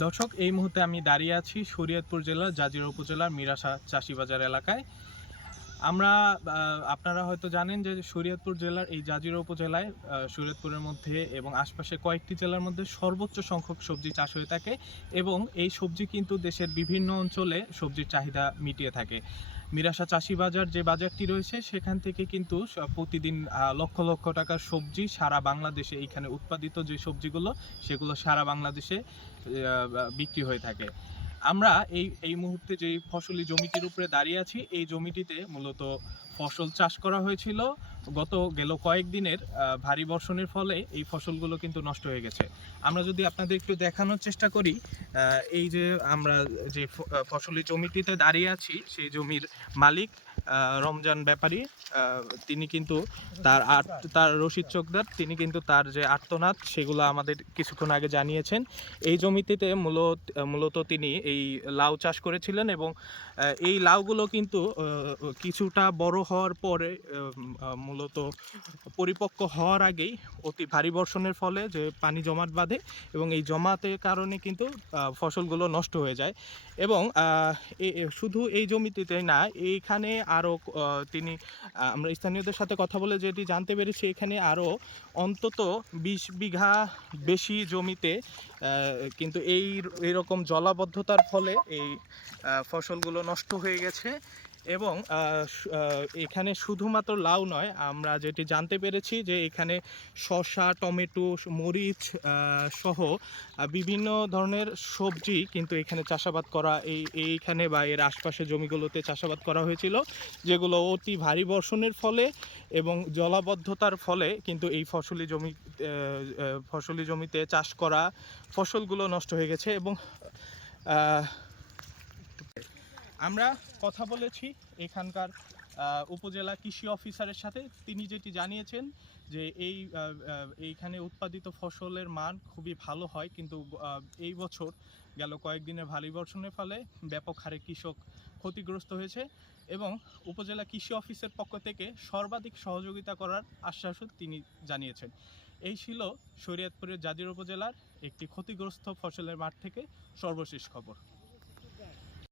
দর্শক, এই মুহূর্তে আমি দাঁড়িয়ে আছি শরীয়তপুর জেলার জাজিরা উপজেলার মিরাশা চাষিবাজার এলাকায়। আমরা আপনারা হয়তো জানেন যে শরীয়তপুর জেলার এই জাজিরা উপজেলায় শরীয়তপুরের মধ্যে এবং আশপাশে কয়েকটি জেলার মধ্যে সর্বোচ্চ সংখ্যক সবজি চাষ হয়ে থাকে এবং এই সবজি কিন্তু দেশের বিভিন্ন অঞ্চলে সবজির চাহিদা মিটিয়ে থাকে। মিরাশা চাষি বাজার যে বাজারটি রয়েছে সেখান থেকে কিন্তু প্রতিদিন লক্ষ লক্ষ টাকার সবজি সারা বাংলাদেশে এইখানে উৎপাদিত যে সবজিগুলো সেগুলো সারা বাংলাদেশে বিক্রি হয়ে থাকে। আমরা এই মুহূর্তে যে ফসলি জমিটির উপরে দাঁড়িয়ে আছি, এই জমিটিতে মূলত ফসল চাষ করা হয়েছিল। গেল কয়েকদিনের ভারী বর্ষণের ফলে এই ফসলগুলো কিন্তু নষ্ট হয়ে গেছে। আমরা যদি আপনাদের একটু দেখানোর চেষ্টা করি, এই যে আমরা যে ফসলি জমিটিতে দাঁড়িয়ে আছি সেই জমির মালিক রমজান ব্যাপারী, তিনি কিন্তু তার রশিদ চোকদার, তিনি কিন্তু তার যে আর্তনাদ সেগুলো আমাদের কিছুক্ষণ আগে জানিয়েছেন। এই জমিটিতে মূলত তিনি এই লাউ চাষ করেছিলেন এবং এই লাউগুলো কিন্তু কিছুটা বড় হওয়ার পরে মূলত পরিপক্ক হওয়ার আগেই অতি ভারী বর্ষণের ফলে যে পানি জমাট বাঁধে এবং এই জমাতের কারণে কিন্তু ফসলগুলো নষ্ট হয়ে যায়। এবং শুধু এই জমিতে না, এইখানে আরও তিনি আমরা স্থানীয়দের সাথে কথা বলে যেটি জানতে পেরেছি, এখানে আরও অন্তত 20 বিঘা বেশি জমিতে কিন্তু এইরকম জলাবদ্ধতার ফলে এই ফসলগুলো নষ্ট হয়ে গেছে। এবং এখানে শুধুমাত্র লাউ নয়, আমরা যেটি জানতে পেরেছি যে এখানে শসা, টমেটো, মরিচ সহ বিভিন্ন ধরনের সবজি কিন্তু এখানে চাষাবাদ করা এইখানে বা এর আশপাশের জমিগুলোতে চাষাবাদ করা হয়েছিল, যেগুলো অতি ভারী বর্ষণের ফলে এবং জলাবদ্ধতার ফলে কিন্তু এই ফসলি জমিতে চাষ করা ফসলগুলো নষ্ট হয়ে গেছে। এবং আমরা কথা বলেছি এখানকার উপজেলা কৃষি অফিসারের সাথে, তিনি যেটি জানিয়েছেন যে এইখানে উৎপাদিত ফসলের মান খুবই ভালো হয়, কিন্তু এই বছর গেল কয়েকদিনের ভারী বর্ষণের ফলে ব্যাপক হারে কৃষক ক্ষতিগ্রস্ত হয়েছে এবং উপজেলা কৃষি অফিসের পক্ষ থেকে সর্বাধিক সহযোগিতা করার আশ্বাসও তিনি জানিয়েছেন। এই ছিল শরীয়তপুরের জাজিরা উপজেলার একটি ক্ষতিগ্রস্ত ফসলের মাঠ থেকে সর্বশেষ খবর।